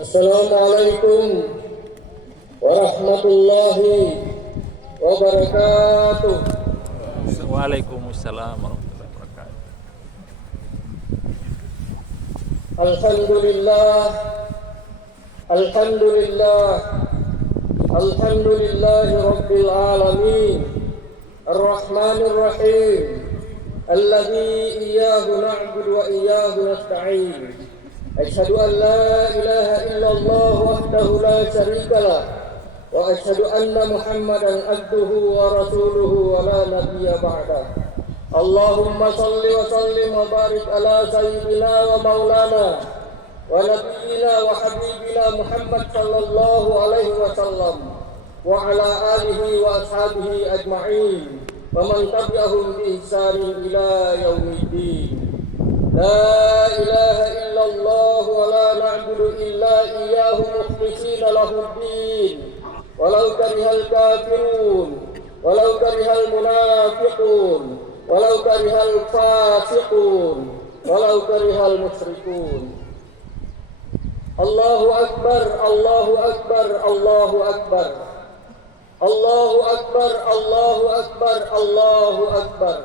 Assalamualaikum warahmatullahi wabarakatuh. Waalaikumsalam warahmatullahi wabarakatuh. Alhamdulillah, alhamdulillah, alhamdulillahi rabbil alamin, ar-rahmanir rahim, alladzi iyyahu na'budu wa iyyahu nasta'in. Asyhadu an la ilaha illallah wahdahu la syarika lah wa asyhadu anna Muhammadan abduhu wa rasuluhu wa la nabiyya ba'dah. Allahumma salli wa sallim wa barik ala sayyidina wa maulana wa nabiyyina wa habibina Muhammad sallallahu alaihi wasallam wa ala alihi wa ashabihi ajma'in wa man tabi'ahum bi ihsanin ila yaumiddin. La ilaha illallah wa la na'budu illa iyyahu mukhlisina lahuddin walau karihal kafirun walau karihal munafiqun walau karihal fasiqun walau karihal musyrikun. Allahu akbar, Allahu akbar, Allahu akbar, Allahu akbar, Allahu akbar, Allahu akbar,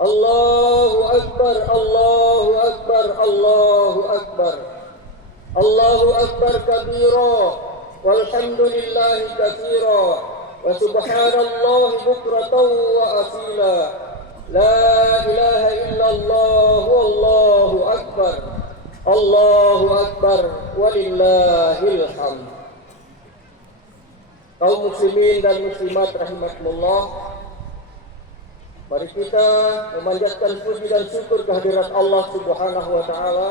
Allahu akbar, Allahu akbar, Allahu akbar, Allahu akbar kabira walhamdulillahi katsira wa subhanallahi bukratan wa asila. La ilaha illallah wallahu akbar, Allahu akbar walillahil hamd. Kaum muslimin dan muslimat rahimakumullah, mari kita memanjatkan puji dan syukur kehadirat Allah Subhanahu wa taala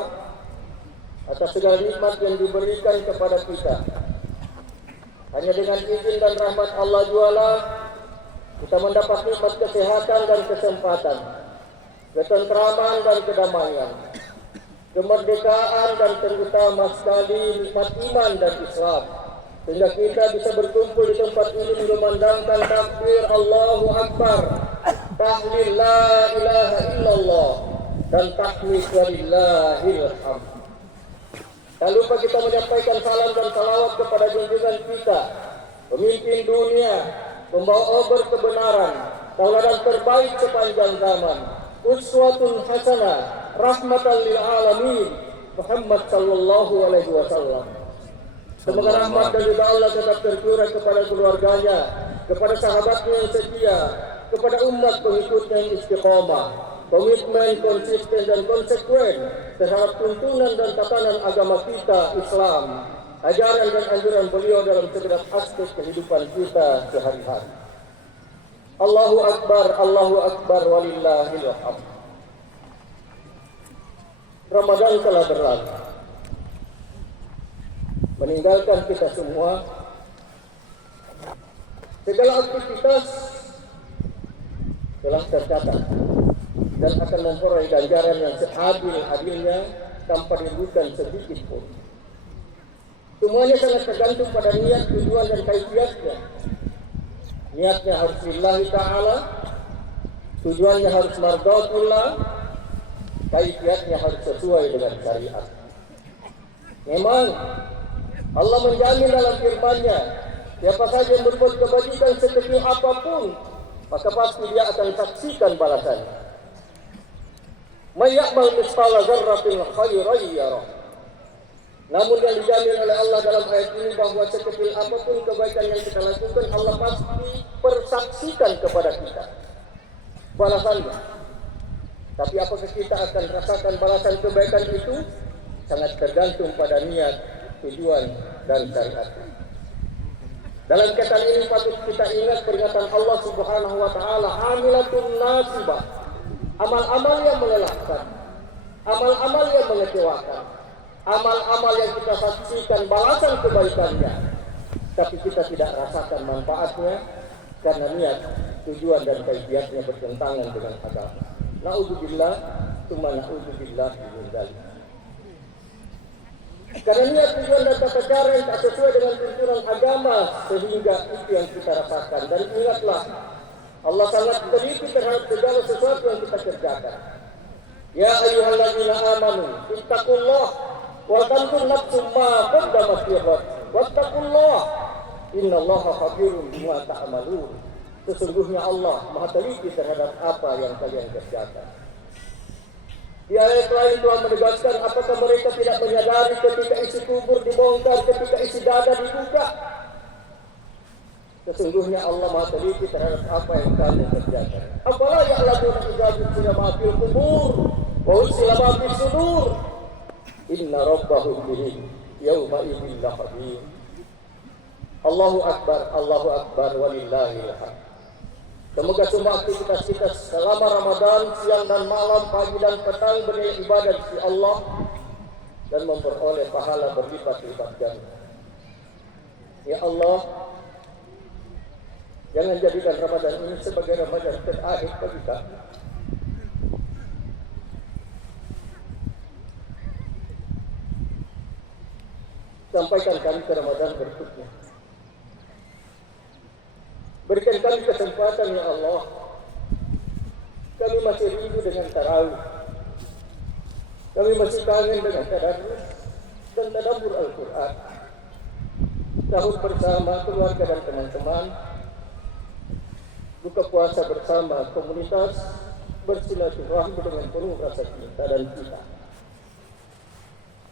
atas segala nikmat yang diberikan kepada kita. Hanya dengan izin dan rahmat Allah jualah kita mendapat nikmat kesehatan dan kesempatan, ketentraman dan kedamaian, kemerdekaan dan terutama sekali nikmat iman dan Islam. Sehingga kita bisa berkumpul di tempat ini mengumandangkan takbir Allahu Akbar, tahlil la ilaha illallah dan tahmid walillahil hamd. Tak lupa kita menyampaikan salam dan salawat kepada junjungan kita, pemimpin dunia, pembawa obor kebenaran, tauladan terbaik sepanjang zaman, uswatun hasanah, rahmatan lil alamin, Muhammad sallallahu alaihi wasallam. Semoga rahmat dan ridha Allah tetap tercurah kepada keluarganya, kepada sahabatnya yang setia, kepada umat pengikutnya yang istiqomah, komitmen, konsisten dan konsekuen terhadap tuntunan dan tatanan agama kita Islam, ajaran dan anjuran beliau dalam segenap aspek kehidupan kita sehari-hari. Allahu Akbar walillahil hamd. Ramadan telah berlalu, meninggalkan kita semua. Segala aktivitas telah tercatat dan akan memperoleh ganjaran yang seadil-adilnya tanpa dirugikan sedikit pun. Semuanya sangat tergantung pada niat, tujuan dan kaifiatnya. Niatnya harus lillahi ta'ala, tujuannya harus mardhatullah, kaifiatnya harus sesuai dengan syariat. Memang Allah menjamin dalam firman-Nya, siapa saja yang berbuat kebajikan sekecil apapun, maka pasti dia akan saksikan balasannya. May ya'mal mithqala dzarratin khairan yarah. Namun yang dijamin oleh Allah dalam ayat ini bahwa sekecil apapun kebaikan yang kita lakukan, Allah pasti persaksikan kepada kita balasannya. Tapi apakah kita akan rasakan balasan kebaikan itu? Sangat tergantung pada niat, tujuan dan syariat. Dalam kaitan ini patut kita ingat peringatan Allah Subhanahu wa taala, amilatun nasibah. Amal-amal yang melelahkan, amal-amal yang mengecewakan, amal-amal yang kita saksikan balasan kebaikannya, tapi kita tidak rasakan manfaatnya karena niat, tujuan dan kaifiatnya bertentangan dengan agama. Na'udzubillah, tsumma na'udzubillah min dzalik. Karena niat, tujuan dan tata cara yang tak sesuai dengan tuntunan agama, sehingga itu yang kita rasakan. Dan ingatlah, Allah sangat teliti terhadap segala sesuatu yang kita kerjakan. Ya ayyuhalladzina amanu ittaqullah wa tanzur nafsum ma qaddamat lighad wattaqullah innallaha khabirun bima ta'malun. Sesungguhnya Allah Maha teliti terhadap apa yang kalian kerjakan. Di ayat lain Tuhan menegaskan, apakah mereka tidak menyadari ketika isi kubur dibongkar, ketika isi dada dibuka? Sesungguhnya Allah Maha teliti terhadap apa yang kalian kerjakan. Apalah ya'lamuna idza bu'thira ma fil qubur wa usila ma fis sudur inna rabbahum bihim yawma idzin lakhabir. Allahu akbar walillahil hamd. Semoga semua aktivitas kita selama Ramadan, siang dan malam, pagi dan petang bernilai ibadah di sisi Allah dan memperoleh pahala berlipat-lipat ganda. Ya Allah, jangan jadikan Ramadan ini sebagai Ramadan terakhir bagi kami. Sampaikan kami ke Ramadan berikutnya. Berikan kami kesempatan ya Allah. Kami masih rindu dengan tarawih. Kami masih kangen dengan tadarus dan tadabbur Al-Quran. Sahur bersama keluarga dan teman-teman. Buka puasa bersama komunitas. Bersilaturahmi dengan penuh rasa cinta dan cinta.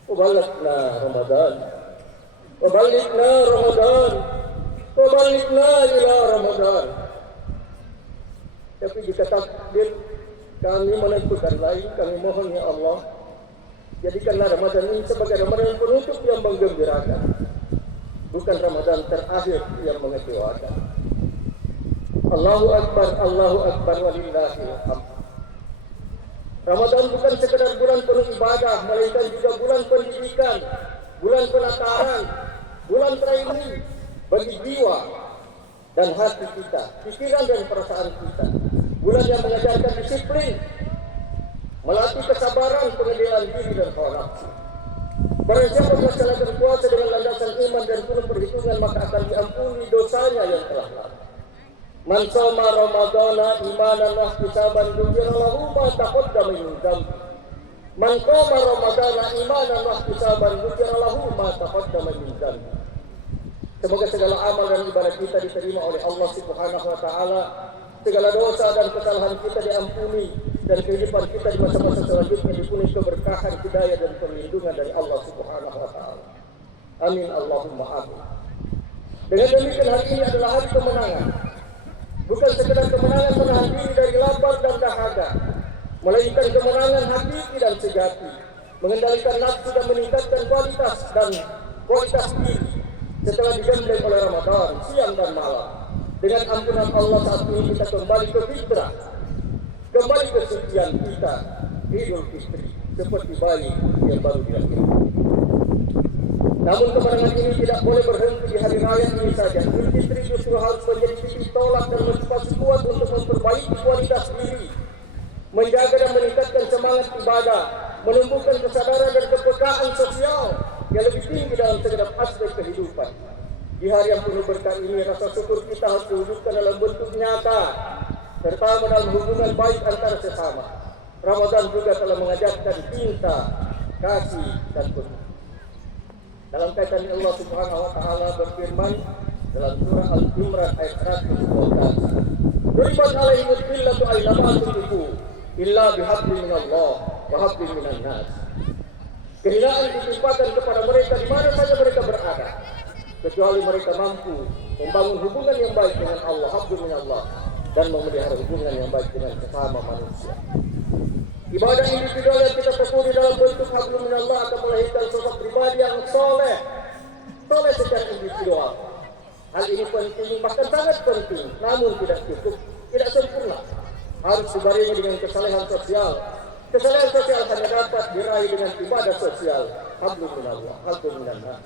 Wabalikna Ramadan. Wabalikna Ramadan. Wabalikna ila Ramadan. Tapi jika takdir kami menentukan lain, kami mohon ya Allah, jadikanlah Ramadan ini sebagai Ramadan penutup yang menggembirakan, bukan Ramadan terakhir yang mengecewakan. Allahu Akbar walillahil hamd. Ramadan bukan sekedar bulan penuh ibadah, melainkan juga bulan pendidikan, bulan penataran, bulan training bagi jiwa dan hati kita, pikiran dan perasaan kita. Bulan yang mengajarkan disiplin, melatih kesabaran, pengendalian diri dan hawa nafsu. Barang siapa melaksanakan puasa dengan landasan iman dan penuh perhitungan, maka akan diampuni dosanya yang telah lalu. Man shoma Ramadana imanan wa ihtisaban ghufira lahu ma taqaddama min dhanbi. Man qama Ramadana imanan wa ihtisaban ghufira lahu ma taqaddama min dhanbi. Semoga segala amal dan ibadah kita diterima oleh Allah Subhanahu wa taala. Segala dosa dan kesalahan kita diampuni dan kehidupan kita di masa-masa selanjutnya dipenuhi keberkahan, hidayah dan perlindungan dari Allah Subhanahu wa taala. Amin Allahumma amin. Dengan demikian hari ini adalah hari kemenangan. Bukan sekedar kemenangan menahan diri dari lapar dan dahaga, melainkan kemenangan hakiki dan sejati, mengendalikan nafsu dan meningkatkan kualitas diri setelah digembleng oleh Ramadan siang dan malam. Dengan ampunan Allah saat ini kita kembali ke fitrah, kembali ke kesucian kita, Idul Fitri, seperti bayi yang baru dilahirkan. Namun kemenangan ini tidak boleh berhenti di hari raya ini saja. Idul Fitri justru harus menjadi titik tolak dan motivasi kuat untuk memperbaiki kualitas diri, menjaga dan meningkatkan semangat ibadah, menumbuhkan kesadaran dan kepekaan sosial yang lebih tinggi dalam segenap aspek kehidupan. Di hari yang penuh berkah ini, rasa syukur kita harus diwujudkan dalam bentuk nyata, terutama dalam hubungan baik antara sesama. Ramadan juga telah mengajarkan cinta, kasih, dan penuh. Dalam kaitan ini Allah Subhanahu wa taala berfirman dalam surah Al-Imran ayat 112. Duribat alaihimul dhillatu aynama tuqifu illa bihablin minallah wa hablin minan nas. Kehinaan ditimpakan kepada mereka di mana saja mereka berada, kecuali mereka mampu membangun hubungan yang baik dengan Allah, hablum minallah, dan memelihara hubungan yang baik dengan sesama manusia. Ibadah individual yang kita tekuni dalam bentuk hablum minallah akan melahirkan sosok pribadi yang soleh secara individual. Hal ini penting, bahkan sangat penting, namun tidak cukup, tidak sempurna. Harus dibarengi dengan kesalehan sosial. Kesalehan sosial hanya dapat diraih dengan ibadah sosial, hablum minallah, hablum minan nas.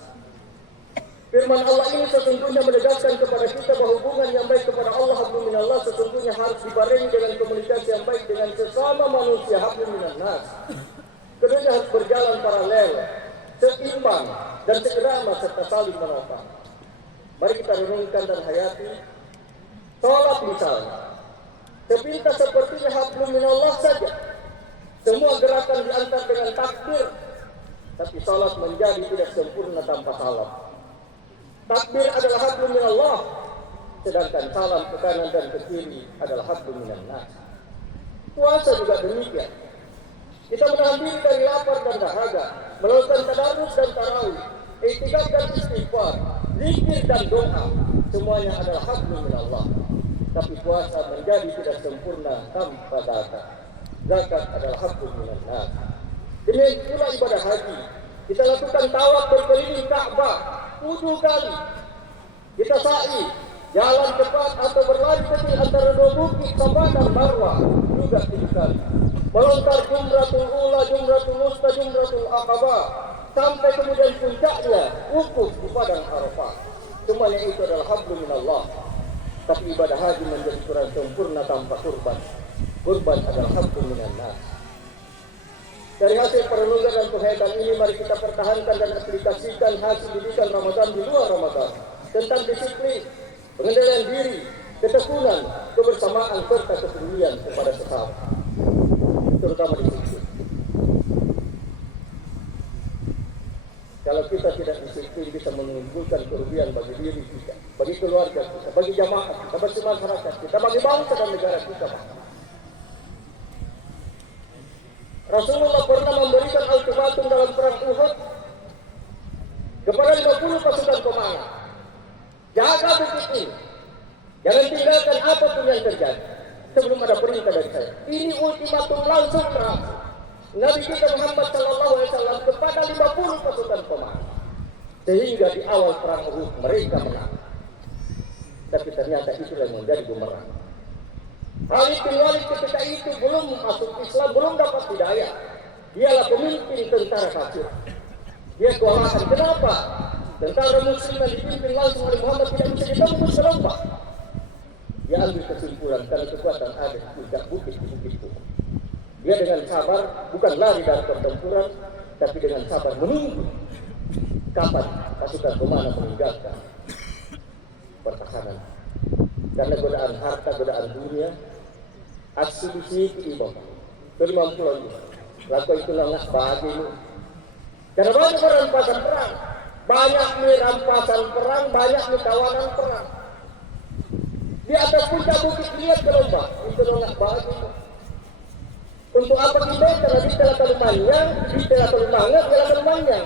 Firman Allah ini sesungguhnya menegaskan kepada kita bahwa hubungan yang baik kepada Allah, hablum minallah, sesungguhnya harus dibarengi dengan komunikasi yang baik dengan sesama manusia, hablum minan nas. Keduanya harus berjalan paralel, seimbang dan seirama serta saling menopang. Mari kita renungkan dan hayati. Salat misalnya, sepintas sepertinya hablum minallah saja. Semua gerakan diantar dengan takbir, tapi salat menjadi tidak sempurna tanpa salam. Takbir adalah hablum minallah, sedangkan salam ke kanan dan ke kiri adalah hablum minannas. Puasa juga demikian. Kita menahan diri dari lapar dan dahaga, melakukan tadarus dan tarawih, i'tikaf dan istighfar, zikir dan doa, semuanya adalah hablum minallah. Tapi puasa menjadi tidak sempurna tanpa zakat. Zakat adalah hablum minannas. Demikian pula ibadah haji. Kita lakukan tawaf berkeliling Ka'bah 7 kali. Kita sa'i, jalan cepat atau berlari kecil antara 2 bukit Safa dan Marwah juga 7 kali. Melontar jumratul ula, jumratul wusta, jumratul aqabah, sampai kemudian puncaknya wukuf di padang Arafah. Semuanya itu adalah hablum minallah. Tapi ibadah haji menjadi kurang sempurna tanpa kurban. Kurban adalah hablum minannas. Dari hasil perenungan dan penghayatan ini, mari kita pertahankan dan aplikasikan hasil didikan Ramadan di luar Ramadan tentang disiplin, pengendalian diri, ketekunan, kebersamaan serta kepedulian kepada sesama, terutama disiplin. Kalau kita tidak disiplin, bisa menimbulkan kerugian bagi diri kita, bagi keluarga kita, bagi jamaah kita, bagi masyarakat kita, bagi bangsa dan negara kita. Rasulullah pernah memberikan ultimatum dalam perang Uhud kepada 50 pasukan pemanah. Jaga bukit ini, jangan tinggalkan apapun yang terjadi sebelum ada perintah dari saya. Ini ultimatum langsung Nabi kita Muhammad SAW kepada 50 pasukan pemanah. Sehingga di awal perang Uhud mereka menang. Tapi ternyata itu yang menjadi bumerang. Khalid bin Walid ketika itu belum masuk Islam, belum dapat hidayah. Dialah pemimpin tentara kafir. Dia kewalahan. Kenapa? Tentara muslim yang dipimpin langsung oleh Muhammad tidak bisa ditembus selembah. Dia ambil kesimpulan karena kekuatan ada di puncak bukit itu. Dia dengan sabar, bukan lari dari pertempuran, tapi dengan sabar menunggu kapan pasukan pemanah meninggalkan pertahanan. Karena godaan harta, godaan dunia, aksi bisik ibu, kelimampulan itu, laku itu nggak bagimu. Karena banyak rampasan perang, banyak rampasan perang, banyak kawanan perang. Di atas puncak bukit lihat gelombang, itu nggak bagimu. Untuk apa kita? Karena di telah kelumannya, di telah kelumannya, telah kelumannya.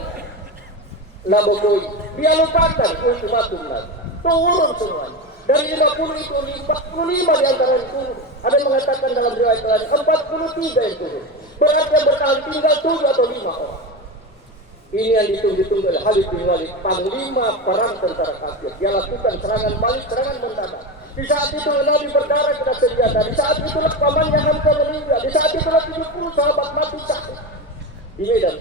Labokoi, dia lupakan ultimatum lagi, turun semuanya. Dari 50 itu 45 di antara itu ada yang mengatakan dalam riwayat lain 43 yang turun. Berarti yang bertahan tinggal 7 atau 5 orang. Ini yang ditunggu-tunggu oleh Khalid bin Walid, panglima perang tentara kafir. Dia lakukan serangan balik, serangan mendadak. Di saat itu Nabi berdarah kena senjata. Di saat itulah pamannya hampir meninggal. Di saat itulah 70 sahabat mati syahid di medan.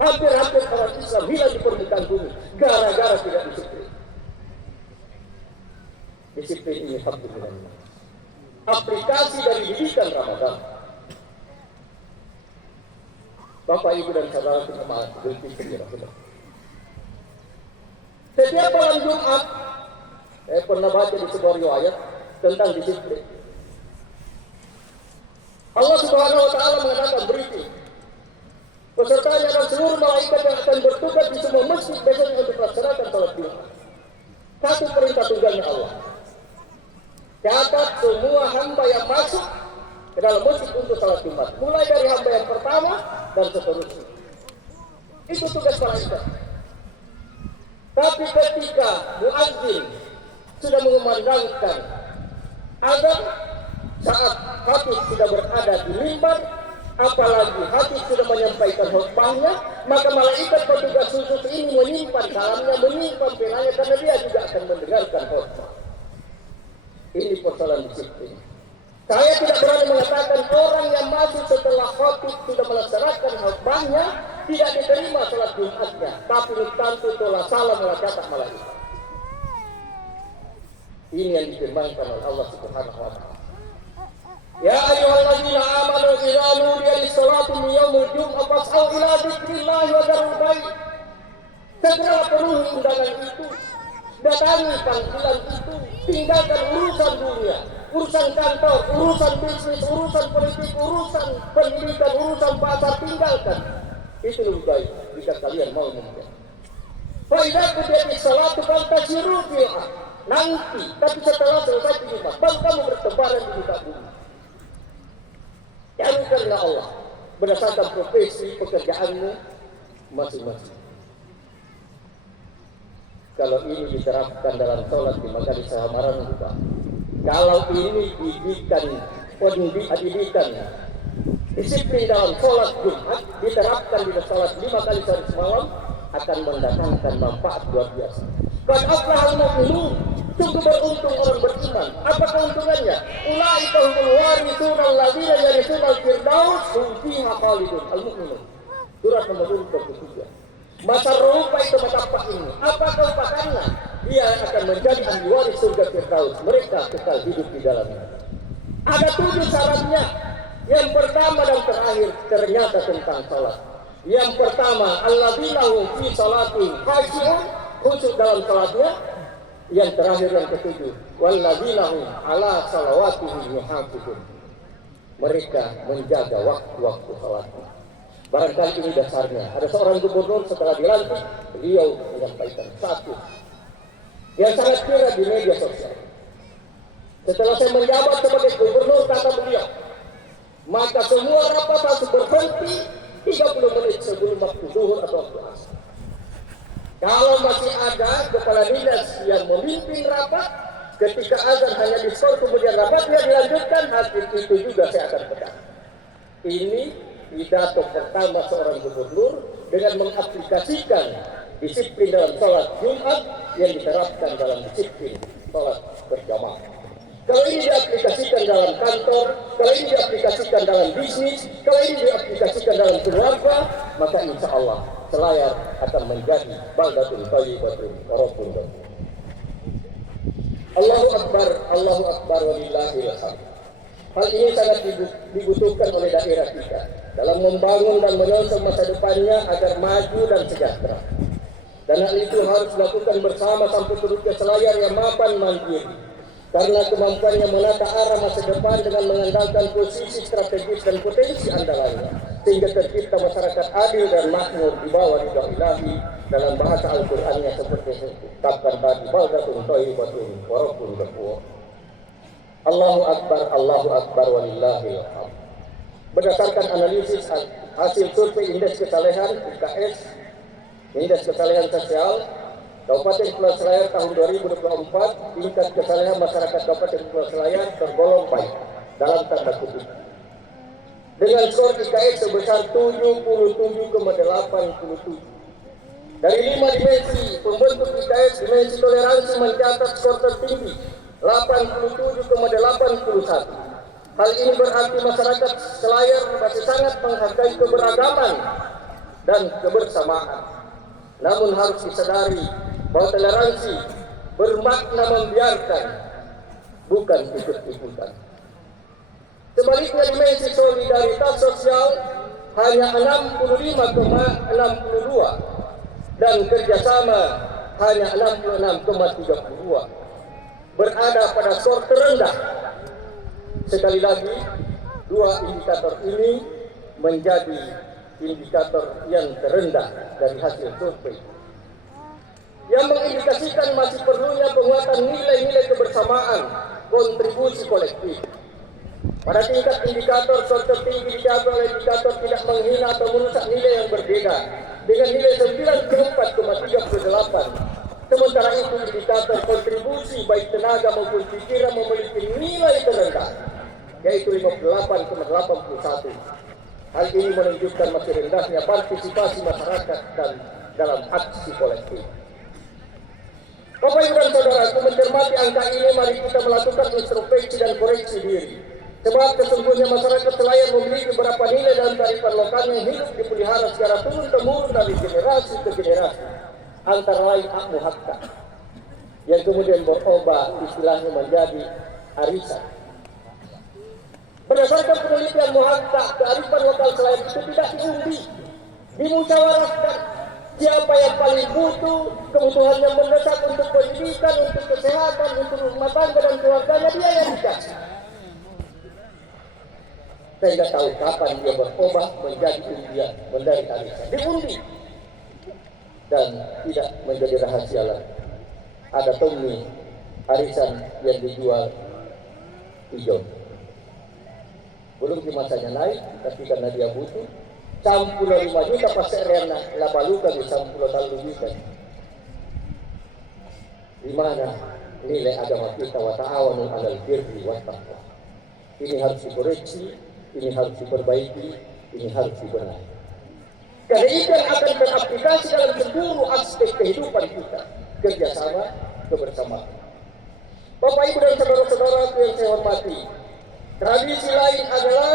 Hampir-hampir orang Islam hilang di permukaan bumi gara-gara tidak disiplin. Disiplin ini hablum minannas. Aplikasi dari didikan Ramadan. Bapak, Ibu dan saudara kita berpikir setiap malam Jumat, saya pernah baca di sebuah riwayat tentang disiplin. Allah Subhanahu wa Ta'ala mengatakan briefing pesertanya dan seluruh malaikat yang akan bertugas di semua masjid besoknya untuk melaksanakan salat Jumat. Satu perintah tunggalnya Allah. Catat semua hamba yang masuk ke dalam masjid untuk salat Jumat, mulai dari hamba yang pertama dan seterusnya. Itu tugas malaikat. Tapi ketika muadzin sudah mengumandangkan azan, saat khatib sudah berada di mimbar, apalagi khatib sudah menyampaikan khutbahnya, maka malaikat petugas khusus ini menyimpan kalamnya, menyimpan penanya, karena dia juga akan mendengarkan khutbah. Ini persoalan disiplin. Saya tidak berani mengatakan orang yang masuk setelah khatib sudah melaksanakan khutbahnya tidak diterima salat Jumatnya, tapi tentu telah salah mencatat malaikat. Ini yang difirmankan oleh Allah Subhanahu wa Ta'ala. Ya ayyuhalladzina amanu idza nudiya lis-salati min yaumil jum'ah fas'au ila dzikrillahi wa dzarul bai'. Segera penuhi undangan itu, datangi panggilan itu, tinggalkan urusan dunia, urusan kantor, urusan bisnis, urusan politik, urusan pendidikan, urusan pasar, tinggalkan. Itu lebih baik jika kalian mau membaca. Faidah kemudian salat fantasiru fiha. Nanti, tapi setelah selesai Jumat, baru kamu bertebaran di muka bumi. Cari karena Allah berdasarkan profesi pekerjaanmu masing-masing. Kalau ini diterapkan dalam sholat maka disamaran juga. Kalau ini didikan disiplin dalam sholat Jumat diterapkan di sholat 5 kali sehari semalam akan mendatangkan manfaat luar biasa. Qad aflahal mu'minun, sungguh beruntung orang beriman. Apa keuntungannya? Ulaika humul warithuna alladzina yarithunal firdaus hum fiha khalidun. Al-Mu'minun. Surat nomor 23. Masa rupa itu betapa ini. Apa keupataannya? Dia akan menjadi ahli waris surga firdaus. Mereka kekal hidup di dalamnya. Ada 7 syaratnya. Yang pertama dan terakhir ternyata tentang salat. Yang pertama, alladzina hum fi salatihim khashi'un, khusyuk dalam salatnya. Yang terakhir yang ketujuh, walladzina hum ala salawatihim yuhafizun. Mereka menjaga waktu-waktu salatnya. Barangkali ini dasarnya. Ada seorang gubernur setelah dilantik, beliau menyampaikan satu yang sangat kira di media sosial. Setelah saya menjabat sebagai gubernur, kata beliau, maka semua rapat harus berhenti 30 menit sebelum waktu zuhur atau waktu asar. Kalau masih ada kepala dinas yang memimpin rapat, ketika azan hanya diskor kemudian rapatnya dilanjutkan, hasil itu juga saya akan pegang. Ini pidato pertama seorang gubernur dengan mengaplikasikan disiplin dalam sholat Jumat yang diterapkan dalam disiplin sholat berjamaah. Kalau ini diaplikasikan dalam kantor, kalau ini diaplikasikan dalam bisnis, kalau ini diaplikasikan dalam keluarga, maka insya Allah Selayar akan menjadi baldatun thayyibatun wa rabbun ghafur. Allahu Akbar walillahil hamd. Hal ini sangat dibutuhkan oleh daerah kita dalam membangun dan menyongsong masa depannya agar maju dan sejahtera. Dan hal itu harus dilakukan bersama sampai turutnya Selayar yang mapan mandiri. Karena kemampuannya menata arah masa depan dengan mengandalkan posisi strategis dan potensi andalannya, sehingga tercipta masyarakat adil dan makmur di bawah ridha ilahi dalam bahasa Al-Qur'annya seperti dikatakan tadi, baldatun thayyibatun wa rabbun ghafur. Allahu Akbar walillahil hamd. Berdasarkan analisis hasil survei indeks kesalehan IKS, indeks kesalehan sosial Kabupaten Kepulauan Selayar tahun 2024, tingkat kesalehan masyarakat Kabupaten Kepulauan Selayar tergolong baik dalam tanda kutip. Dengan skor IKS sebesar 77,87. Dari 5 dimensi pembentuk IKS, dimensi toleransi mencatat skor tertinggi 87,81. Hal ini berarti masyarakat Selayar masih sangat menghargai keberagaman dan kebersamaan. Namun harus disadari bahwa toleransi bermakna membiarkan, bukan ikut-ikutan. Sebaliknya dimensi solidaritas sosial hanya 65,62 dan kerjasama hanya 66,32. Berada pada skor terendah. Sekali lagi, 2 indikator ini menjadi indikator yang terendah dari hasil survei, yang mengindikasikan masih perlunya penguatan nilai-nilai kebersamaan, kontribusi kolektif. Pada tingkat indikator skor tertinggi dicapai oleh indikator tidak menghina atau merusak nilai yang berbeda dengan nilai 94,38. Sementara itu indikator kontribusi baik tenaga maupun pikiran memiliki nilai terendah, yaitu 58,81. Hal ini menunjukkan masih rendahnya partisipasi masyarakat dan dalam aksi kolektif. Bapak Ibu dan Saudaraku, mencermati angka ini, mari kita melakukan introspeksi dan koreksi diri. Sebab sesungguhnya masyarakat Selayar memiliki beberapa nilai dan kearifan lokal yang hidup dipelihara secara turun-temurun dari generasi ke generasi. Antara lain hak muhakka, yang kemudian berubah istilahnya menjadi arisan. Berdasarkan penelitian muhakka, kearifan lokal Selayar itu tidak diundi, dimusyawarahkan. Siapa yang paling butuh, kebutuhannya mendesak untuk pendidikan, untuk kesehatan, untuk rumah tangga dan keluarganya, dia yang dikasih. sehingga tahu kapan dia berubah menjadi undian, menjadi arisan. Diundi dan tidak menjadi rahasia lagi. Ada tummi arisan yang dijual hijau. Belum di masanya naik, tapi karena dia butuh, 95 juta pas serena labaluka di 93 juta. Di mana nilai agama kita wa ta'awanu 'alal birri wat taqwa. Ini harus dikoreksi, ini harus diperbaiki, ini harus dibenahi. Karena itu yang akan teraplikasi dalam seluruh aspek kehidupan kita, kerjasama, kebersamaan. Bapak, Ibu, dan saudara-saudara yang saya hormati, tradisi lain adalah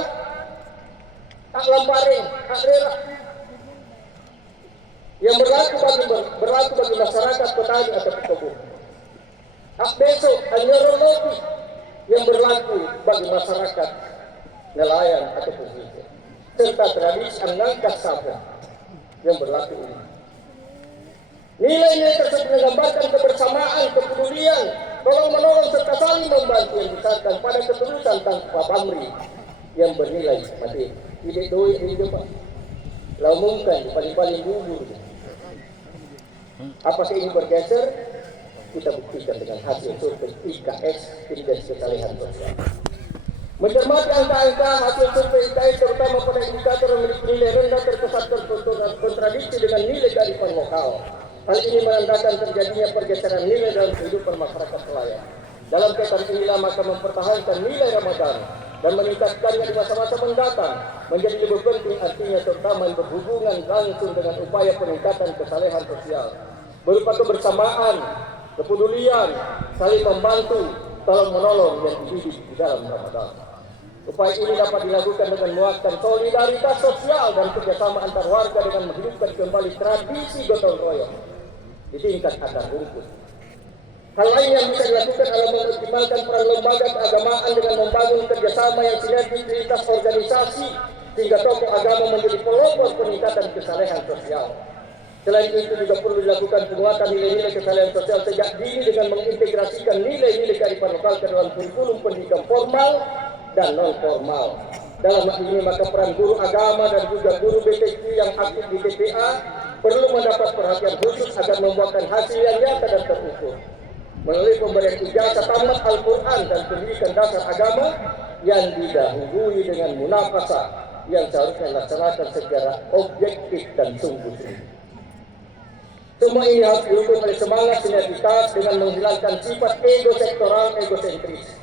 tak lamparing, tak rela, yang berlaku bagi masyarakat petani atau petani. Tak besok anyarologi yang berlaku bagi masyarakat nelayan atau pesisir, serta tradisi angangkat sabar yang berlaku ini. Nilai-nilai tersebut menggambarkan kebersamaan, kepedulian, tolong-menolong serta saling membantu yang didasarkan pada ketulusan tanpa pamrih yang bernilai materi. Tidak doi ini depan. Laumungkan paling-paling bubur. Apakah ini bergeser? Kita buktikan dengan hasil survei IKS, Indeks Ketahanan Sosial. Mencermati angka-angka hasil survei IKS terutama pada indikator yang memiliki nilai rendah terkesan kontradiksi dengan nilai kearifan lokal. Hal ini menandakan terjadinya pergeseran nilai dalam kehidupan masyarakat nelayan. Dalam kaitan inilah maka mempertahankan nilai Ramadan dan meningkatkannya di masa-masa mendatang menjadi lebih penting, artinya terutama yang berhubungan langsung dengan upaya peningkatan kesalehan sosial berupa kebersamaan, kepedulian, saling membantu, tolong-menolong yang dididik di dalam Ramadan. Upaya ini dapat dilakukan dengan menguatkan solidaritas sosial dan kerjasama antar warga dengan menghidupkan kembali tradisi gotong royong di tingkat akar rumput. Hal lain yang bisa dilakukan adalah mengoptimalkan peran lembaga keagamaan dengan membangun kerjasama yang sinergis lintas organisasi sehingga tokoh agama menjadi pelopor peningkatan kesalehan sosial. Selain itu juga perlu dilakukan penguatan nilai-nilai kesalehan sosial sejak dini dengan mengintegrasikan nilai-nilai kearifan lokal ke dalam kurikulum pendidikan formal dan non formal. Dalam hal ini maka peran guru agama dan juga guru BTQ yang aktif di TPA perlu mendapat perhatian khusus agar membuahkan hasil yang nyata dan terukur. Melalui pemberian ijazah tamat Al-Quran dan pendidikan dasar agama yang didahului dengan munafasah yang seharusnya dilaksanakan secara objektif dan sungguh-sungguh. Semua ini harus didukung oleh semangat sinergitas dengan menghilangkan sifat ego sektoral, egosentris.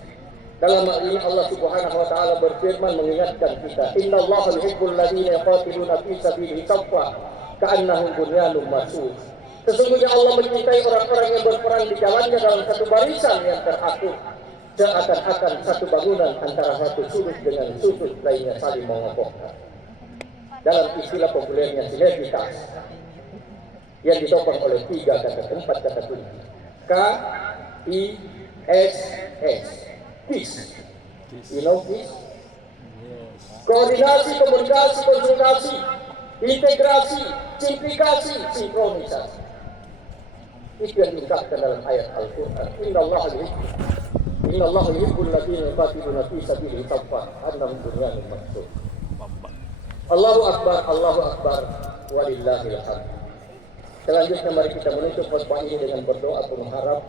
Dalam hal ini Allah Subhanahu wa taala berfirman mengingatkan kita, "Innallaha yuhibbul ladzina yuqatiluna fi sabilihi saffan ka'annahum bunyanun marsus." Sesungguhnya Allah mencintai orang-orang yang berperang di jalannya dalam satu barisan yang teratur, seakan-akan satu bangunan antara satu sudut dengan sudut lainnya saling mengokohkan. Dalam istilah populernya sinergitas yang ditopang oleh 4 kata kunci. K-I-S-S. Peace. You know peace? Koordinasi, komunikasi, konsultasi, integrasi, simplifikasi, sinkronisasi. Itu yang diungkapkan dalam ayat Al-Quran. Innallaha yuhibbul ladzina yuqatiluna fi sabilihi saffan ka'annahum bunyanun marsus. Allahu Akbar, walillahil hamd. Selanjutnya mari kita menutup khutbah ini dengan berdoa penuh harap,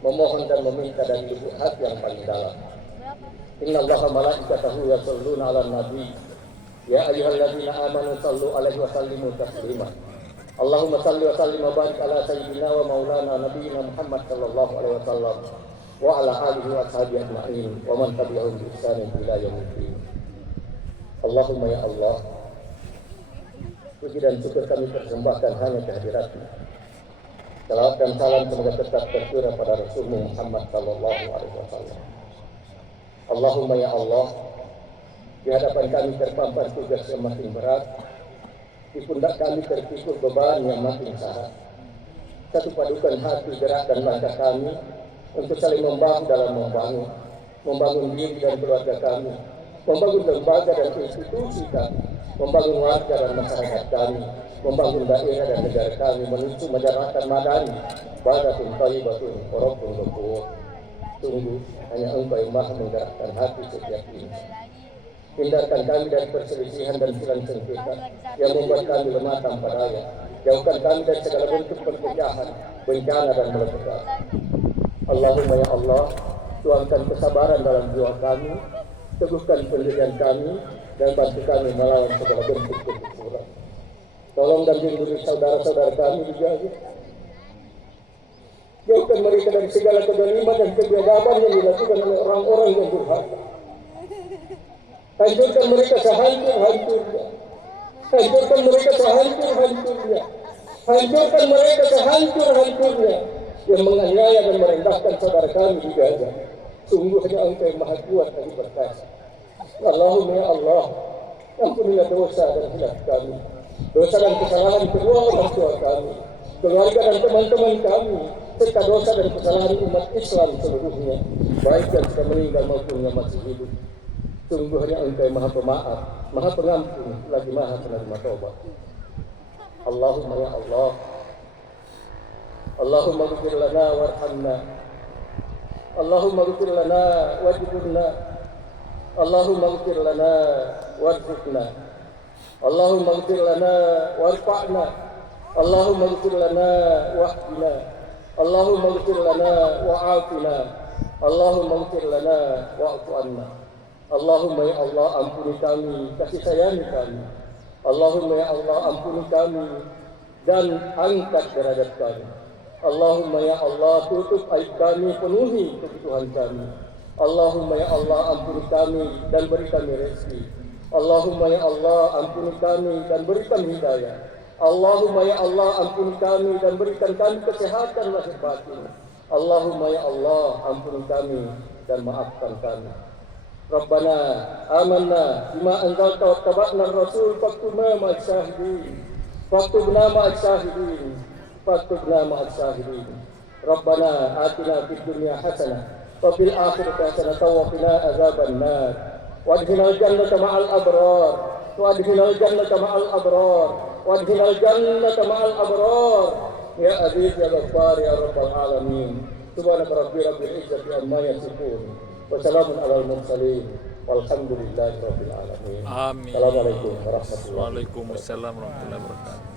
memohon dan meminta dari lubuk hati yang paling dalam. Innallaha malaikatahu yashalluna 'alan nabi ya ayyuhalladzina amanu sallu 'alaihi wa sallimu taslima. Allahumma salli wa sallim wa barik ala sayyidina wa maulana nabiyyina Muhammad sallallahu alaihi wasallam wa ala alihi wa ashabihi ajma'in wa man tabi'ahum bi ihsanin ila yaumil din. Allahumma ya Allah, puji dan syukur kami persembahkan hanya kehadirat-Mu. Salawat dan salam semoga tetap tercurah pada Rasulullah Muhammad sallallahu alaihi wasallam. Allahumma ya Allah, di hadapan kami terpampar tugas yang makin berat, di pundak kami terpikul beban yang makin berat. Satu padukan hati, gerak dan langkah kami untuk saling membangun dalam membangun diri dan keluarga kami, membangun lembaga dan institusi kami, membangun warga dan masyarakat kami, membangun daerah dan negara kami menuju masyarakat madani, badatun thayyibatun wa rabbun ghafur. Sungguh hanya Engkau yang maha menggerakkan hati setiap ini. Hindarkan kami dari perselisihan dan silang sengketa yang membuat kami lemah tanpa daya. Jauhkan kami dari segala bentuk perpecahan, bencana dan meletupan. Allahumma ya Allah, tuangkan kesabaran dalam jiwa kami, teguhkan pendirian kami, dan bantu kami melawan segala bentuk kekufuran. Tolong dan lindungi saudara-saudara kami dijaga. Jauhkan mereka dari segala kezaliman dan kebiadaban yang dilakukan oleh orang-orang yang durhaka. Hancurkan mereka sehancur-hancurnya. Hancurkan mereka sehancur-hancurnya. Hancurkan mereka sehancur-hancurnya. Yang menganiaya dan merendahkan saudara kami di Gaza. Sungguhnya Engkau yang maha kuat dan berkasa. Allahumma ya Allah, ampunilah dosa dan hilaf kami. Dosa dan kesalahan kedua orang tua kami, keluarga dan teman-teman kami, serta dosa dan kesalahan umat Islam seluruhnya, baik yang sudah meninggal maupun yang masih hidup. Sungguhnya Engkau maha pemaaf, maha pengampun, lagi maha penerima taubat. Allahumma ya Allah, Allahumma ghfir lana warhamna, Allahumma ghfir lana wajibna, Allahumma ghfir lana warzuqna, Allahumma ghfir lana warfa'na, Allahumma ghfir lana wahdina, Allahumma ghfir lana wa'afina, Allahumma ghfir lana wa'fu anna. Allahumma ya Allah, ampuni kami, kasih sayangi kami. Allahumma ya Allah, ampuni kami dan angkat derajat kami. Allahumma ya Allah, tutup aib kami, penuhi kebutuhan kami. Allahumma ya Allah, ampuni kami dan beri kami rezeki. Allahumma ya Allah, ampuni kami dan berikan hidayah. Allahumma ya Allah, ampuni kami dan berikan kami kesehatan lahir batin. Allahumma ya Allah, ampuni kami dan maafkan kami. Rabbana amanna bima anzalta wattaba'na ar-rasul faktubna ma'as syahidin. Faktubna ma'as syahidin. Faktubna ma'as syahidin. Rabbana atina fid dunya hasanah wa fil akhirati hasanah wa qina adzaban nar. Wadkhilnal jannata ma'al abrar. Wadkhilnal jannata ma'al abrar. Wadkhilnal jannata ma'al abrar. Ya Aziz ya Ghaffar ya Rabbal alamin. Subhanaka rabbil izzati amma yasifun. Wassalamun alal mursalin walhamdulillahi rabbil alamin. Amin. Assalamualaikum warahmatullahi wabarakatuh. Waalaikumsalam warahmatullahi wabarakatuh.